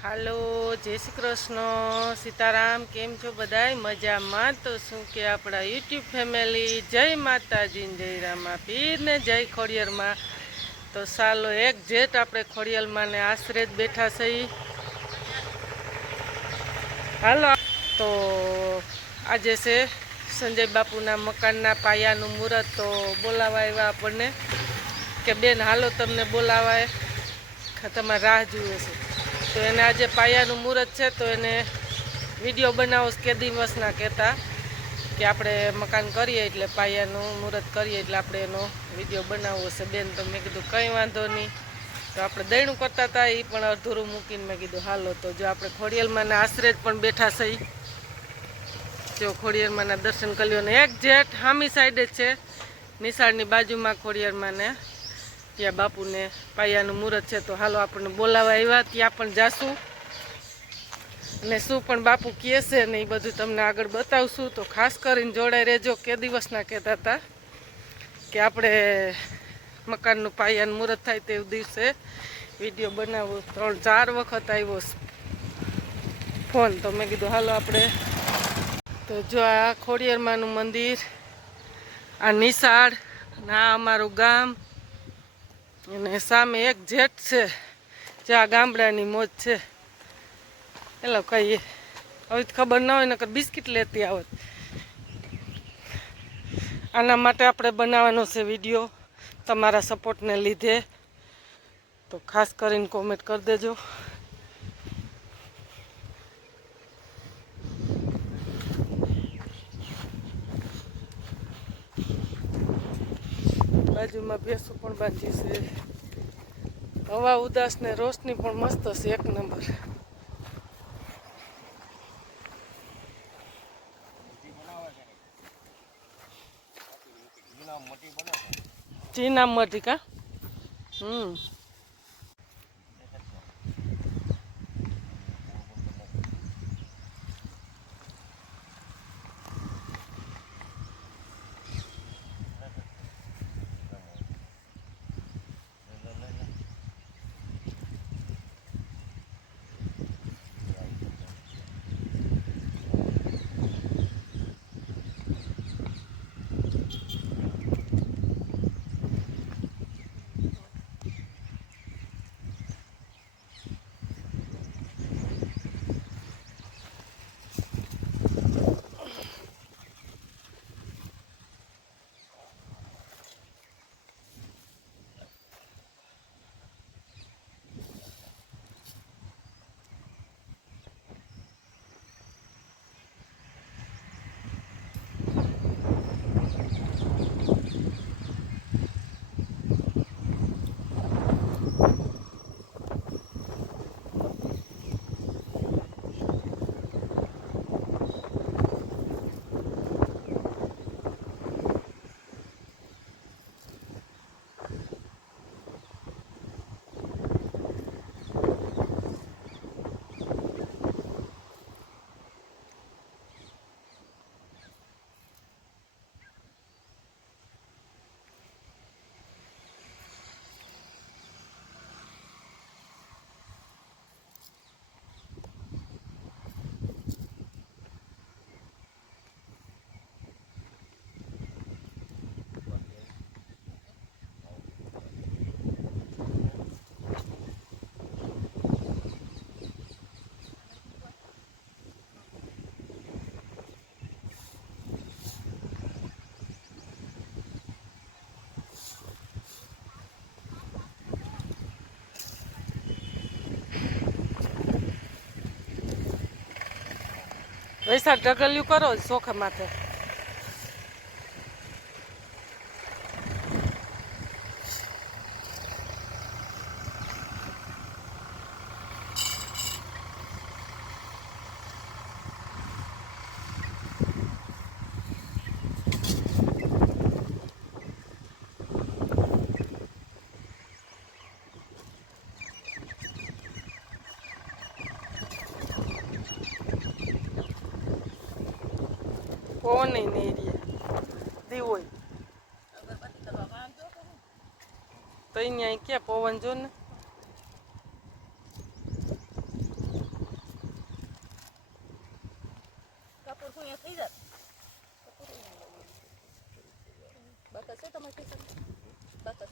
હાલો, જય શ્રી કૃષ્ણ, સીતારામ. કેમ છો બધાય? મજામાં? તો શું કે આપણા યુટ્યુબ ફેમિલી, જય માતાજી, જય રામા પીર ને જય ખોડિયારમાં. તો સાલો એક જેઠ આપણે ખોડિયારમાં ને આશરે જ બેઠા છીએ. હાલો, તો આજે છે સંજય બાપુના મકાનના પાયાનું મુહૂર્ત. તો બોલાવા આવ્યા આપણને કે બેન હાલો તમને બોલાવાય, તમારે રાહ જુએ છે. તો એને આજે પાયાનું મુહૂર્ત છે, તો એને વિડીયો બનાવો કે દિવસના કહેતા કે આપણે મકાન કરીએ એટલે પાયાનું મુહૂર્ત કરીએ એટલે આપણે એનો વિડીયો બનાવવો છે બેન. તો મેં કીધું કંઈ વાંધો નહીં. તો આપણે દયણું કરતા હતા એ પણ અધૂરું મૂકીને મેં કીધું હાલો. તો જો આપણે ખોડિયારમાંના આશરે જ પણ બેઠા છીએ. જો ખોડિયારમાંના દર્શન કરી લ્યો ને એક જેઠ હામી સાઈડે જ છે, નિશાળની બાજુમાં ખોડિયારમાંને ત્યાં બાપુને પાયાનું મુહૂર્ત છે. તો હાલો આપણને બોલાવા આવ્યા, ત્યાં પણ જાશું અને શું પણ બાપુ કહે છે ને એ બધું તમને આગળ બતાવશું. તો ખાસ કરીને જોડાઈ રહેજો. કે દિવસના કહેતા હતા કે આપણે મકાનનું પાયાનું મુહૂર્ત થાય તે દિવસે વિડીયો બનાવવો. 3-4 વખત આવ્યો ફોન. તો મેં કીધું હાલો આપણે. તો જો આ ખોડિયારમાંનું મંદિર, આ નિશાળ, આ અમારું ગામ, અને સામે એક જેટ છે જ્યાં ગામડાની મોજ છે. એટલે કહીએ હવે ખબર ના હોય નકર બિસ્કિટ લેતી આવત. આના માટે આપણે બનાવવાનો છે વિડીયો, તમારા સપોર્ટને લીધે. તો ખાસ કરીને કોમેન્ટ કરી દેજો. બાજુમાં ભેંસું પણ બાંધી છે. હવા ઉદાસ ને રોશની પણ મસ્ત છે, એક નંબર. ચીના મટી કા વૈસા ઢગલિયું કરો સોખા માથે. પવન નહીં એરિયા દીવો તો અહીંયા ક્યાં પવન જો ને. અહીંયા થઈ જાત બાકસ છે તમારે કિચન બાકસ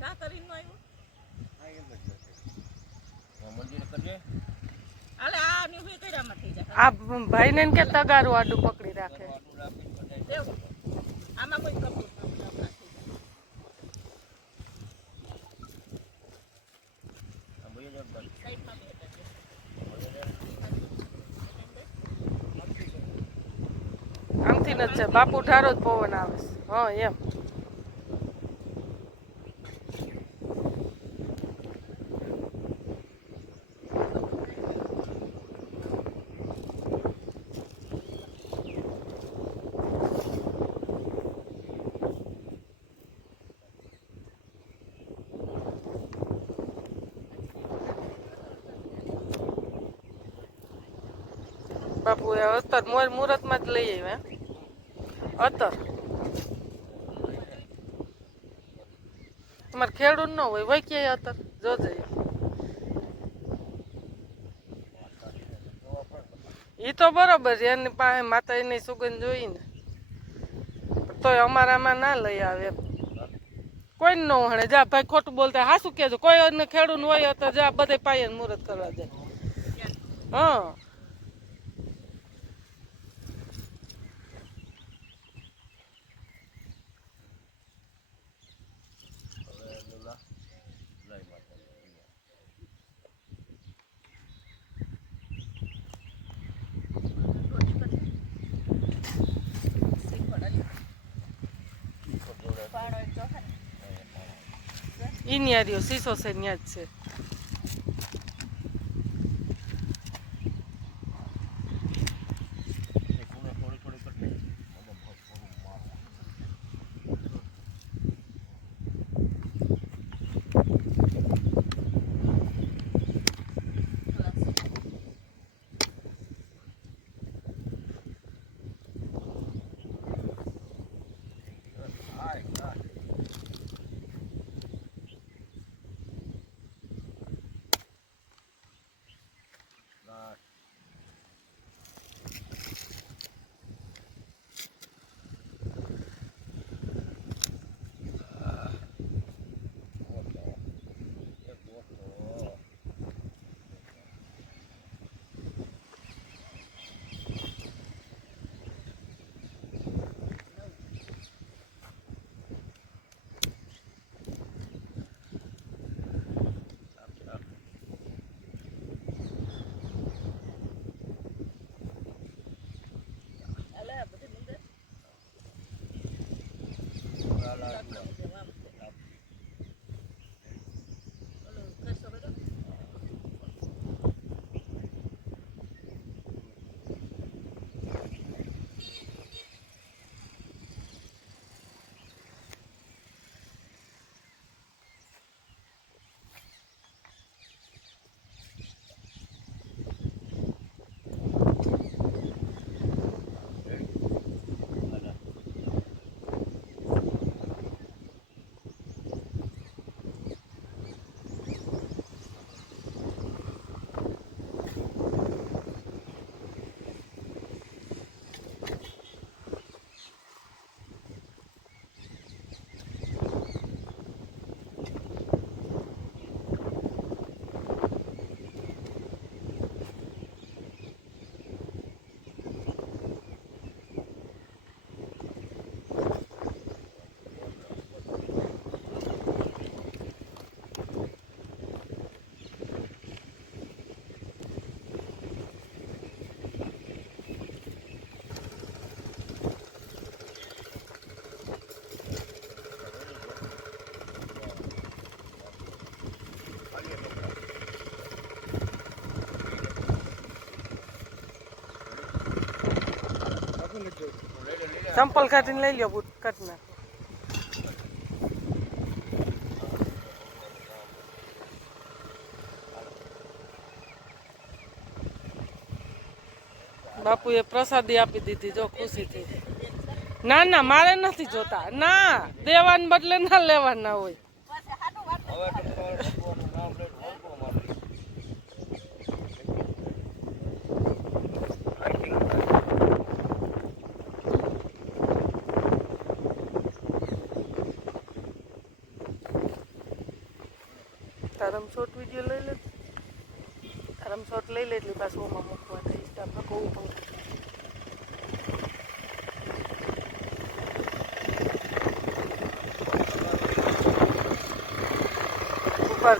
કા કરીને નો આવ્યો મંદિર કરજે હાલે આ ની હુઈ કર્યામાં થઈ જાય આ ભાઈને કે તગારું આડું પકડી રાખે દેવ આમાં કોઈ કપૂર આમથી ન છે બાપુ ઠારો જ પવન આવે છે હા એમ બાપુ એ અત્તર મુહૂર્તમાં જ લઈ આવ્યા અત્તર તમારે ખેડૂત ન હોય વહી ક્યાંય અત્તર જોજે એ તો બરોબર છે એની પાસે માતા એની સુગંધ જોઈ ને તોય અમારામાં ના લઈ આવે કોઈ ન હણે જા ભાઈ ખોટું બોલતા હાસું કેજો કોઈ ખેડૂત હોય તો જા બધે પાયે મુહૂર્ત કરવા જાય હા ઈ ન્યા રહ્યો સીસો છે ન્યા જ છે ચંપલ કાઢીને લઈ લ્યો, બૂટ કાઢી નાખો. બાપુએ પ્રસાદી આપી દીધી, જો ખુશીથી. ના ના, મારે નથી જોતા. ના, દેવાને બદલે ના લેવાના હોય. તારમ શોર્ટ વિડીયો લઈ લે, તારમ શોર્ટ લઈ લે એટલે પાછું ઓમાં મૂકવા થાય. ઇન્સ્ટામાં કહું પણ ઉપર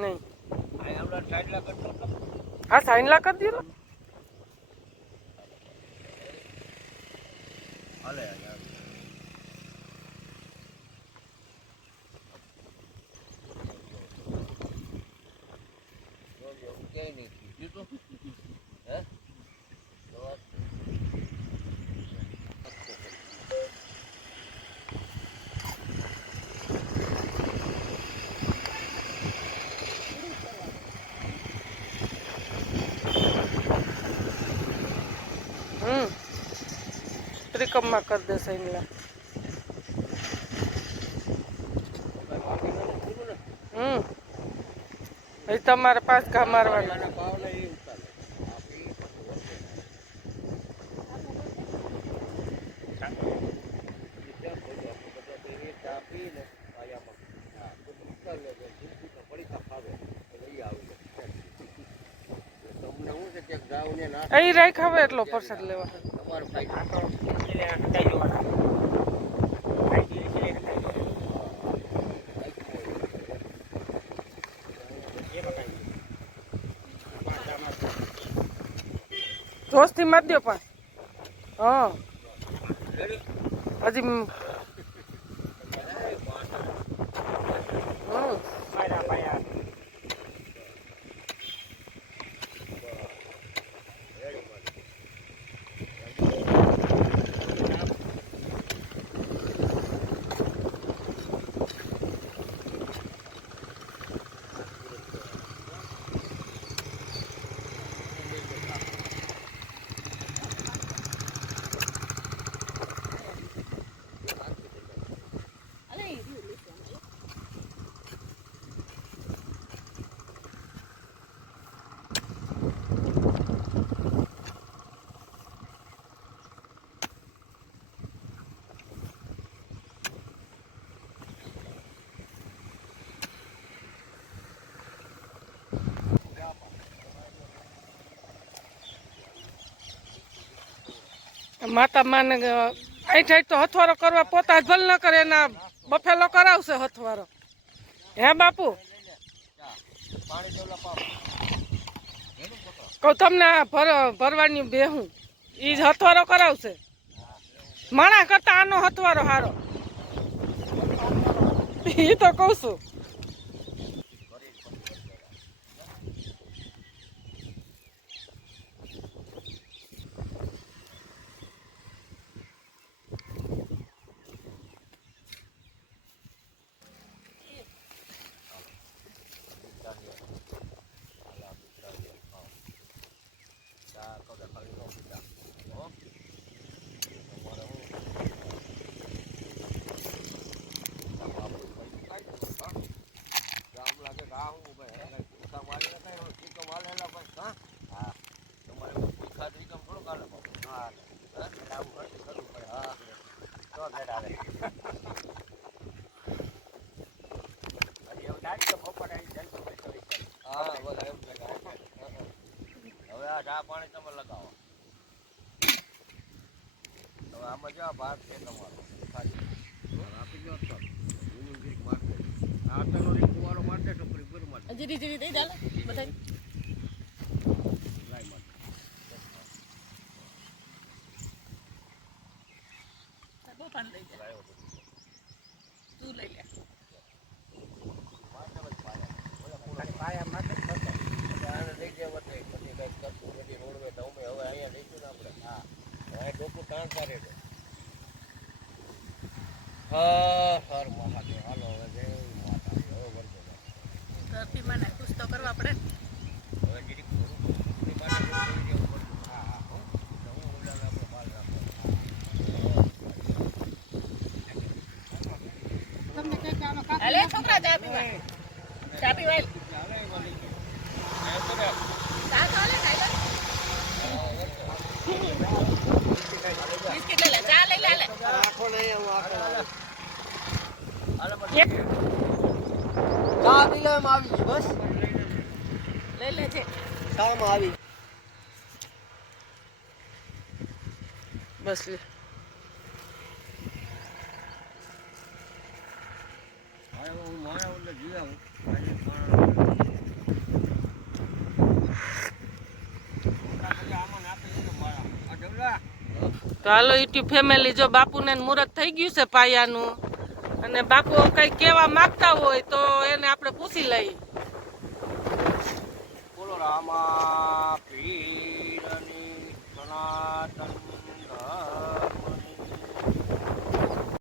નહીં. હા, સાઈન લા કરી દીધો. ત્રિકમમાં કરી દે સાઈન લા. એ તમારે 5 ઘા મારવાના. અહીં રાખ હવે એટલો પ્રસાદ લેવા. જોશથી મારી દો પણ. હા, હજી માતા માને આઠ તો હથવારો કરવા પોતા ભલ ન કરે, એના બફેલો કરાવશે હથવારો. હે બાપુ, કહું તમને ભરવાની બેહું, એ જ હથવારો કરાવશે. માણા કરતા આનો હથવારો સારો, એ તો કઉ છું. હવે આ ચા પાણી તમે લગાવો. હવે આમાં જો ભાત છે તમારો આપી દો તો મારતે આ તનો એક કુવારો મારતે ટોકરી પર મારતે જીરી જીરી દઈ દાલે બધાય લાઈ મારતે બહુ પાણી લઈ જા લાયો તું લઈ લે મારતે બસ પાયા મારતે કરતો આને લઈ ગયા વતે પછી કઈ કરતું પછી રોડવે તો અમે હવે અહીંયા લઈશું ને આપણે હા હવે ડોકું તાણ પારે છે હર મહાદેવ હાલો હવે જય માતા હવે વર્ગો ધરતી માને ખુશ તો કરવા પડે હવે ગીરી કરું એ માટે હા હા હું ઓલા આપણે બાલ રાખો તમને કઈ કામ કામ અલે છોકરા ચા પીવા હવે ચા પીવા વાલી ચા તો લે ખાઈ લે બિસ્કિટ લઈ લે ચા લઈ લે આખો નહીં હું આખો એક ચા પી લો એમ આવી ગઈ બસ લઈ લે છે ચામાં આવી બસ લે હવે હું મારા ઓલે જીવા હું આમાં નાખી દીધું મારા આ જમલા તો હાલો યુટ્યુબ ફેમિલી જો બાપુને મુહૂર્ત થઈ ગયું છે પાયાનું અને બાપુ કઈ કહેવા માંગતા હોય તો એને આપણે પૂછી લઈએ બોલો રામા પીરની સનાતન